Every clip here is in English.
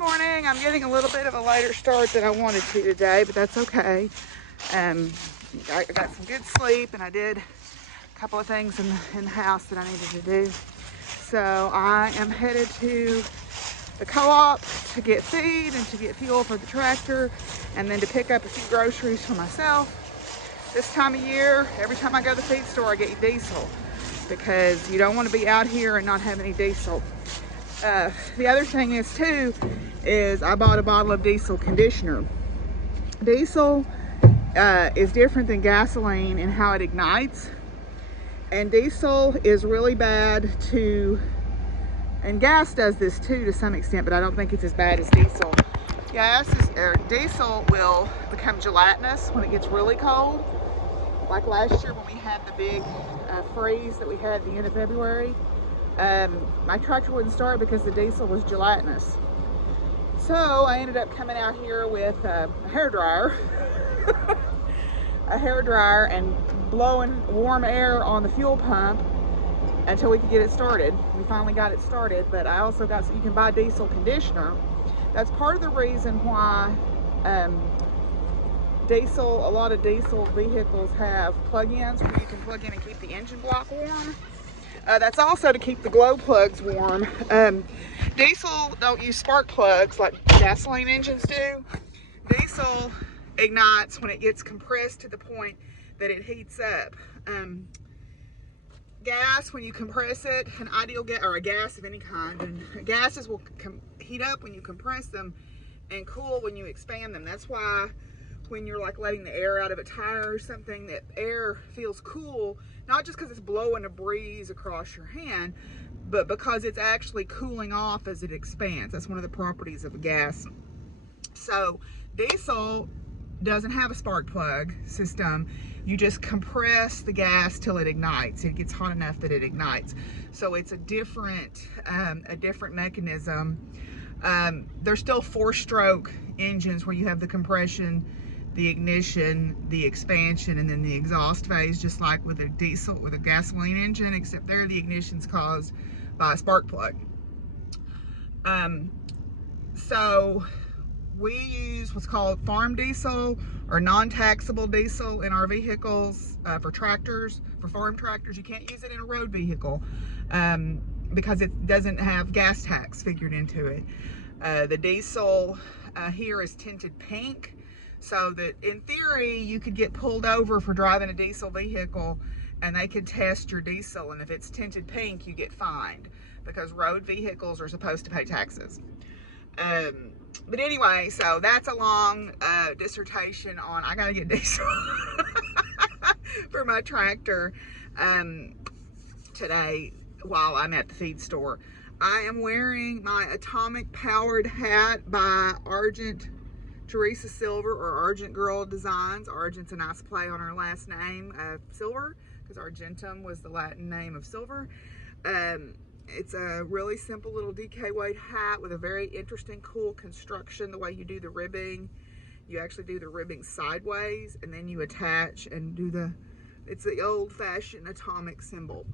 morning. I'm getting a little bit of a later start than I wanted to today, but that's okay. I got some good sleep, and I did a couple of things in the house that I needed to do. So I am headed to the co-op to get feed and to get fuel for the tractor, and then to pick up a few groceries for myself. This time of year, every time I go to the feed store, I get diesel because you don't want to be out here and not have any diesel. The other thing is too, is I bought a bottle of diesel conditioner. Diesel is different than gasoline in how it ignites, and diesel is really bad to, and gas does this too to some extent, but I don't think it's as bad as diesel. Diesel will become gelatinous when it gets really cold. Like last year when we had the big freeze that we had at the end of February, my tractor wouldn't start because the diesel was gelatinous. So I ended up coming out here with a hairdryer, and blowing warm air on the fuel pump until we could get it started. We finally got it started, but I also got, so you can buy diesel conditioner. That's part of the reason why a lot of diesel vehicles have plug-ins where you can plug in and keep the engine block warm. That's also to keep the glow plugs warm. Diesel don't use spark plugs like gasoline engines do. Diesel ignites when it gets compressed to the point that it heats up. Gas, when you compress it, an ideal gas, or a gas of any kind, and gases will heat up when you compress them and cool when you expand them. That's why when you're like letting the air out of a tire or something, that air feels cool, not just because it's blowing a breeze across your hand, but because it's actually cooling off as it expands. That's one of the properties of a gas. So diesel doesn't have a spark plug system. You just compress the gas till it ignites. It gets hot enough that it ignites. So it's a different mechanism. There's still 4-stroke engines where you have the compression, the ignition, the expansion, and then the exhaust phase, just like with a gasoline engine, except there the ignition's caused by a spark plug. So we use what's called farm diesel or non-taxable diesel in our vehicles for tractors, for farm tractors. You can't use it in a road vehicle because it doesn't have gas tax figured into it. The diesel here is tinted pink, so that in theory you could get pulled over for driving a diesel vehicle and they could test your diesel, and if it's tinted pink you get fined because road vehicles are supposed to pay taxes. But anyway, so that's a long dissertation on I gotta get diesel for my tractor today while I'm at the feed store. I am wearing my atomic powered hat by Teresa Silver, or Argent Girl Designs. Argent's a nice play on her last name, Silver, because Argentum was the Latin name of silver. It's a really simple little DK weight hat with a very interesting, cool construction. The way you do the ribbing, you actually do the ribbing sideways, and then you attach and do it's the old-fashioned atomic symbol.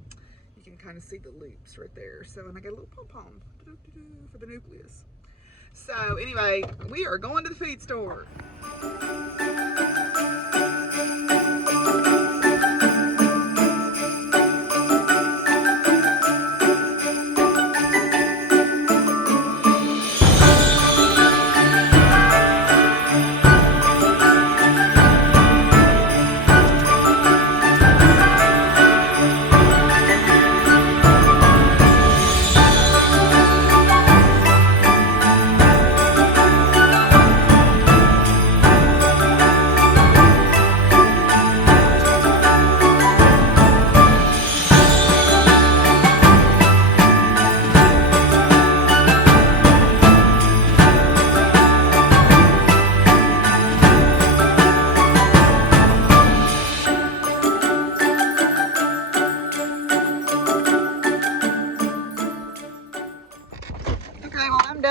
You can kind of see the loops right there. So, and I got a little pom-pom for the nucleus. So anyway, we are going to the feed store.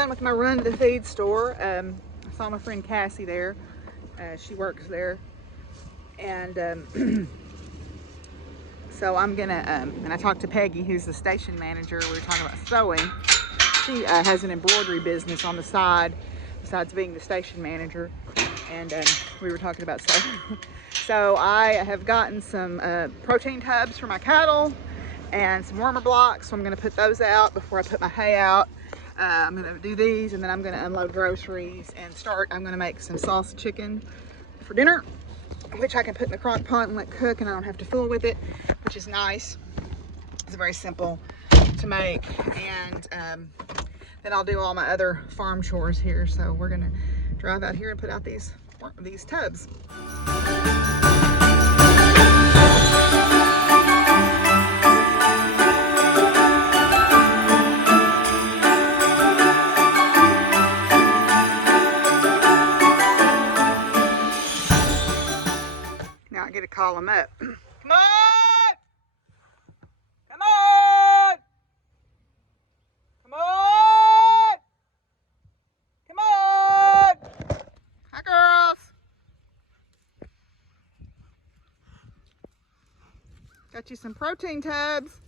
With my run to the feed store. I saw my friend Cassie there. She works there, and so I'm gonna and I talked to Peggy, who's the station manager. We were talking about sewing, She has an embroidery business on the side besides being the station manager, and we were talking about stuff. So I have gotten some protein tubs for my cattle and some warmer blocks, so I'm going to put those out before I put my hay out. I'm going to do these, and then I'm going to unload groceries and I'm going to make some sauce chicken for dinner, which I can put in the crock pot and let cook, and I don't have to fool with it, which is nice. It's very simple to make, and then I'll do all my other farm chores here. So we're gonna drive out here and put out these tubs. Now I get to call them up. Come on! Come on! Come on! Come on! Hi, girls. Got you some protein tubs.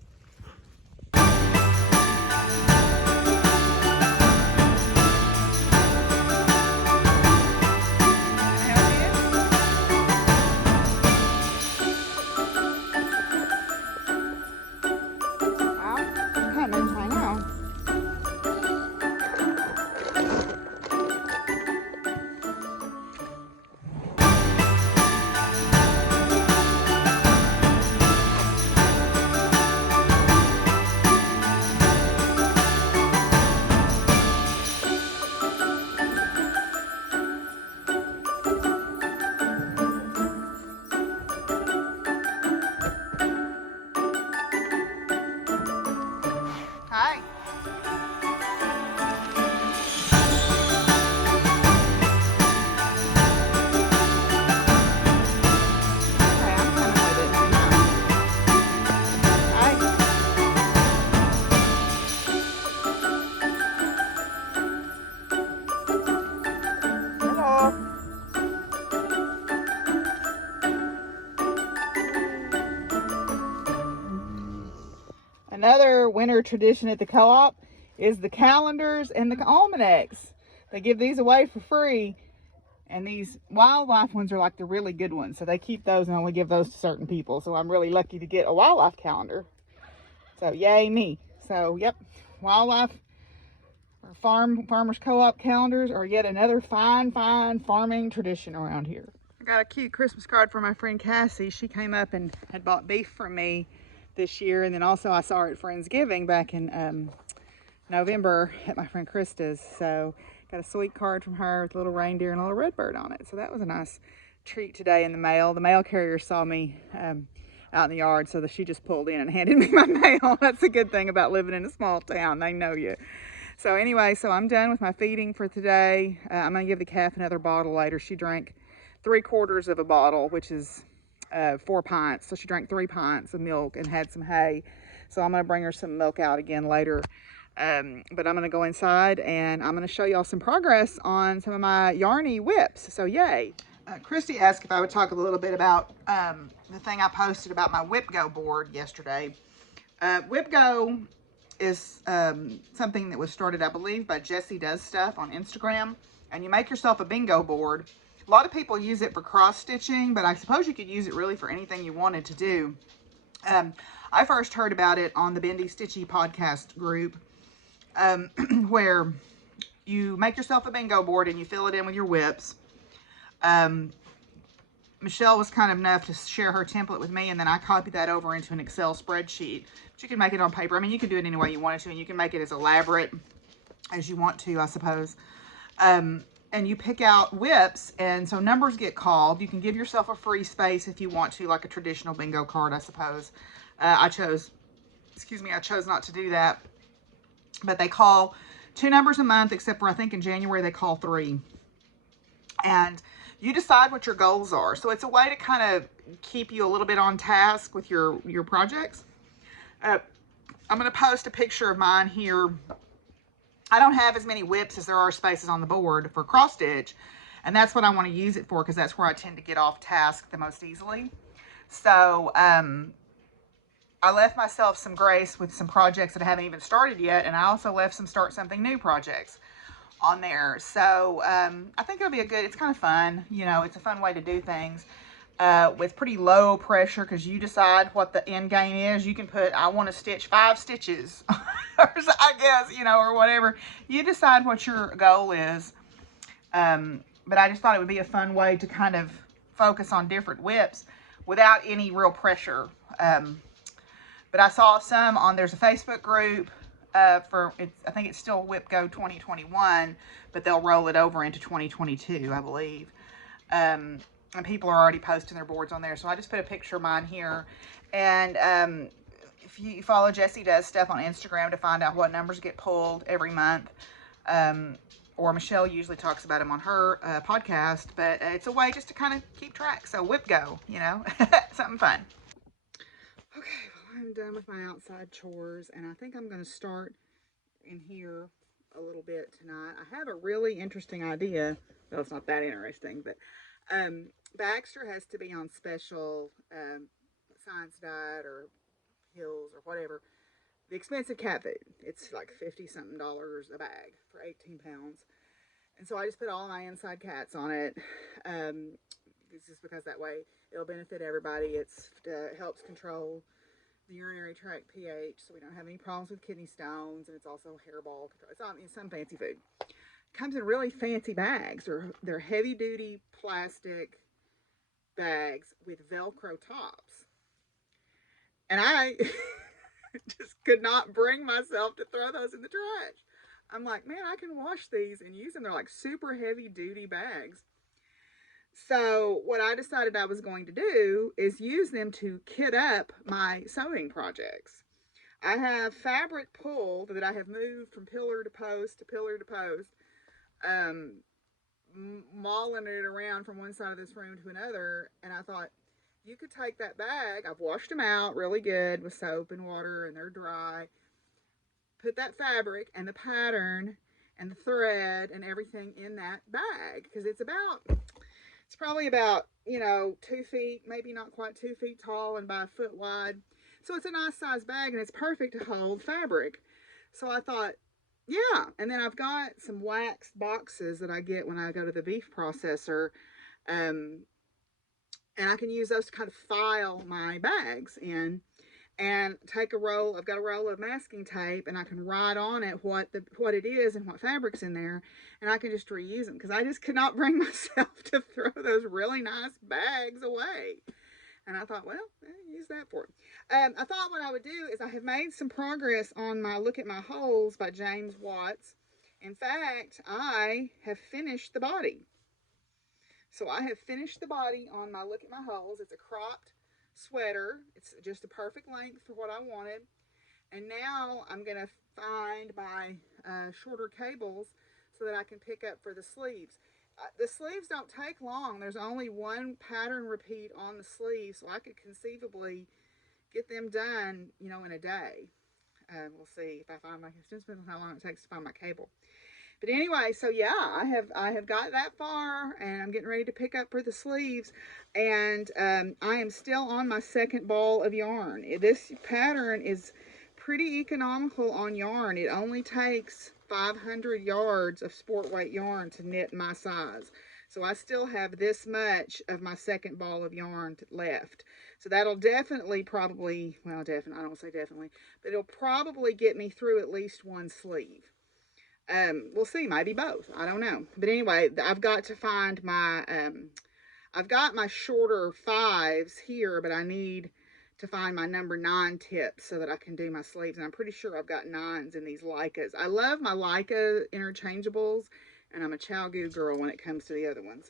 Hi. Okay, I'm coming with it right now. Hi. Hello. Another winter tradition at the co-op is the calendars and the almanacs. They give these away for free, and these wildlife ones are like the really good ones. So they keep those and only give those to certain people. So I'm really lucky to get a wildlife calendar. So yay me. So yep, wildlife or farmers co-op calendars are yet another fine farming tradition around here. I got a cute Christmas card from my friend Cassie. She came up and had bought beef from me this year, and then also I saw her at Friendsgiving back in November at my friend Krista's. So got a sweet card from her with a little reindeer and a little redbird on it. So that was a nice treat today in the mail. The mail carrier saw me out in the yard, so that she just pulled in and handed me my mail. That's a good thing about living in a small town. They know you. So anyway, so I'm done with my feeding for today. I'm going to give the calf another bottle later. She drank 3/4 of a bottle, which is 4 pints. So she drank 3 pints of milk and had some hay. So I'm going to bring her some milk out again later. But I'm going to go inside and I'm going to show y'all some progress on some of my yarny whips. So yay. Christy asked if I would talk a little bit about the thing I posted about my WhipGo board yesterday. WhipGo is something that was started, I believe, by Jessie Does Stuff on Instagram. And you make yourself a bingo board. A lot of people use it for cross stitching, but I suppose you could use it really for anything you wanted to do. I first heard about it on the Bendy Stitchy podcast group, where you make yourself a bingo board and you fill it in with your whips. Michelle was kind enough to share her template with me, and then I copied that over into an Excel spreadsheet. But you can make it on paper. I mean, you can do it any way you wanted to, and you can make it as elaborate as you want to, I suppose. And you pick out whips, and so numbers get called. You can give yourself a free space if you want to, like a traditional bingo card, I suppose. I chose not to do that. But they call 2 numbers a month, except for I think in January they call 3. And you decide what your goals are. So it's a way to kind of keep you a little bit on task with your projects. I'm going to post a picture of mine here. I don't have as many whips as there are spaces on the board for cross stitch, and that's what I want to use it for, because that's where I tend to get off task the most easily. So I left myself some grace with some projects that I haven't even started yet, and I also left some start something new projects on there. So I think it'll be it's kind of fun. You know, it's a fun way to do things with pretty low pressure, because you decide what the end game is. You can put, I want to stitch 5 stitches, or I guess, you know, or whatever. You decide what your goal is. But I just thought it would be a fun way to kind of focus on different whips without any real pressure. But I saw some there's a Facebook group I think it's still Whip Go 2021, but they'll roll it over into 2022, I believe. And people are already posting their boards on there. So I just put a picture of mine here. And if you follow Jessie Does Stuff on Instagram to find out what numbers get pulled every month, or Michelle usually talks about them on her podcast, but it's a way just to kind of keep track. So Whip Go, you know, something fun. Okay, well, I'm done with my outside chores, and I think I'm going to start in here a little bit tonight. I have a really interesting idea. Well, it's not that interesting, but Baxter has to be on special science diet or pills or whatever. The expensive cat food. It's like $50-something a bag for 18 pounds. And so I just put all my inside cats on it. It's just because that way it'll benefit everybody. It helps control the urinary tract pH, so we don't have any problems with kidney stones, and it's also hairball control. It's some fancy food. It comes in really fancy bags. They're heavy-duty plastic bags with Velcro tops. And I just could not bring myself to throw those in the trash. I'm like, man, I can wash these and use them. They're like super heavy-duty bags. So what I decided I was going to do is use them to kit up my sewing projects. I have fabric pull that I have moved from pillar to post to pillar to post, mauling it around from one side of this room to another. And I thought, you could take that bag, I've washed them out really good with soap and water, and they're dry. Put that fabric and the pattern and the thread and everything in that bag, because it's probably about, 2 feet, maybe not quite 2 feet tall and by a foot wide. So it's a nice size bag, and it's perfect to hold fabric. So I thought, yeah. And then I've got some waxed boxes that I get when I go to the beef processor. And I can use those to kind of file my bags in, and take a roll. I've got a roll of masking tape, and I can write on it what it is and what fabric's in there, and I can just reuse them, because I just could not bring myself to throw those really nice bags away. And I thought, well, use that for it. I thought what I would do is, I have made some progress on my Look at My Holes by James Watts. In fact, I have finished the body. So I have finished the body on my Look at My Holes. It's a cropped sweater. It's just the perfect length for what I wanted. And now I'm going to find my shorter cables so that I can pick up for the sleeves. The sleeves don't take long. There's only one pattern repeat on the sleeve, so I could conceivably get them done, in a day. We'll see if I find it depends on how long it takes to find my cable. But anyway, so yeah, I have got that far, and I'm getting ready to pick up for the sleeves. And I am still on my second ball of yarn. This pattern is pretty economical on yarn. It only takes 500 yards of sport weight yarn to knit my size. So I still have this much of my second ball of yarn left. So that'll definitely I don't say definitely, but it'll probably get me through at least one sleeve. We'll see, maybe both. I don't know. But anyway, I've got to find my, I've got my shorter 5s here, but I need to find my number 9 tips so that I can do my sleeves. And I'm pretty sure I've got 9s in these Leicas. I love my Leica interchangeables, and I'm a ChowGoo girl when it comes to the other ones.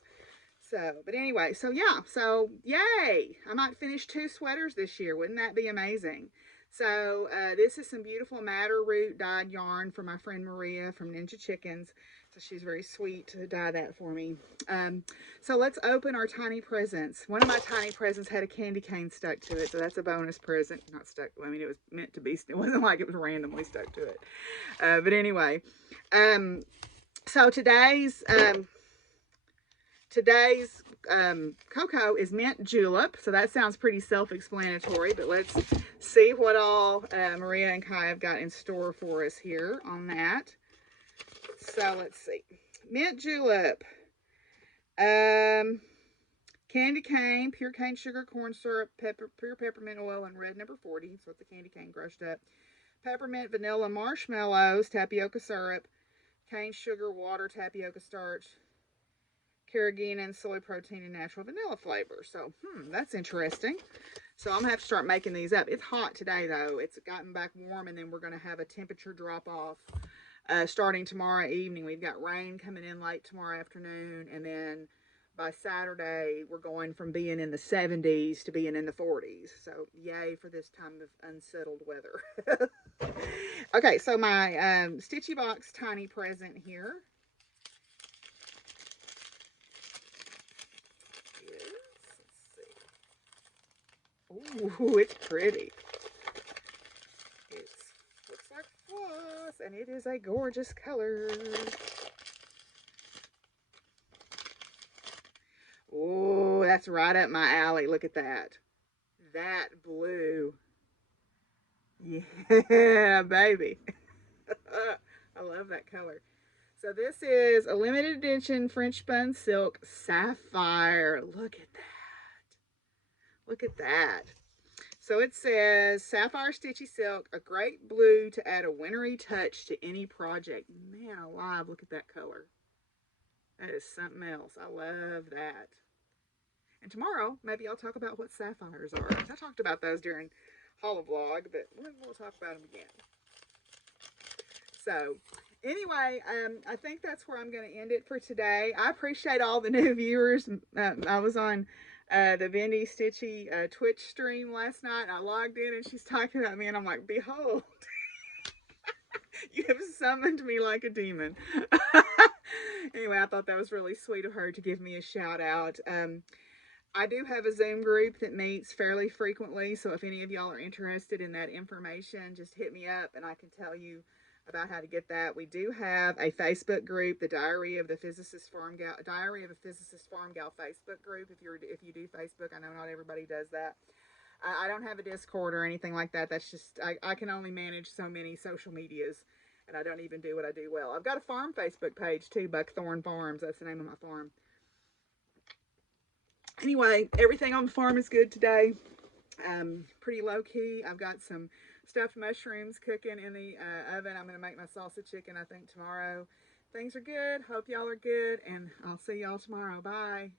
So, but anyway, so yeah, so yay! I might finish 2 sweaters this year. Wouldn't that be amazing? So this is some beautiful madder root dyed yarn from my friend Maria from Ninja Chickens. So she's very sweet to dye that for me. So let's open our tiny presents. One of my tiny presents had a candy cane stuck to it, so that's a bonus present. Not stuck, I mean, it was meant to be, it wasn't like it was randomly stuck to it. But anyway, so today's cocoa is mint julep, so that sounds pretty self-explanatory, but let's see what all Maria and Kai have got in store for us here on that. So let's see. Mint julep. Candy cane, pure cane sugar, corn syrup, pure peppermint oil, and red number 40. That's what the candy cane crushed up. Peppermint, vanilla, marshmallows, tapioca syrup, cane sugar, water, tapioca starch, carrageenan, soy protein, and natural vanilla flavor. So, that's interesting. So I'm going to have to start making these up. It's hot today, though. It's gotten back warm, and then we're going to have a temperature drop-off starting tomorrow evening. We've got rain coming in late tomorrow afternoon, and then by Saturday, we're going from being in the 70s to being in the 40s. So, yay for this time of unsettled weather. Okay, so my Stitchy Box tiny present here. Ooh, it's pretty. It looks like floss, and it is a gorgeous color. Oh, that's right up my alley. Look at that. That blue. Yeah, baby. I love that color. So this is a limited edition French spun silk sapphire. Look at that. Look at that. So it says, Sapphire Stitchy Silk, a great blue to add a wintry touch to any project. Man alive, look at that color. That is something else. I love that. And tomorrow, maybe I'll talk about what sapphires are. I talked about those during HoliVlog, but we'll talk about them again. So, anyway, I think that's where I'm going to end it for today. I appreciate all the new viewers. I was on the Bendy Stitchy Twitch stream last night, and I logged in, and she's talking about me, and I'm like, behold, you have summoned me like a demon. Anyway, I thought that was really sweet of her to give me a shout out. I do have a Zoom group that meets fairly frequently, so if any of y'all are interested in that information, just hit me up and I can tell you about how to get that. We do have a Facebook group, the Diary of a Physicist Farm Gal Facebook group. If you do Facebook, I know not everybody does that. I don't have a Discord or anything like that. That's just I can only manage so many social medias, and I don't even do what I do well. I've got a farm Facebook page too, Buckthorn Farms. That's the name of my farm. Anyway, everything on the farm is good today. Pretty low key. I've got some stuffed mushrooms cooking in the oven. I'm going to make my salsa chicken, I think, tomorrow. Things are good. Hope y'all are good, and I'll see y'all tomorrow. Bye.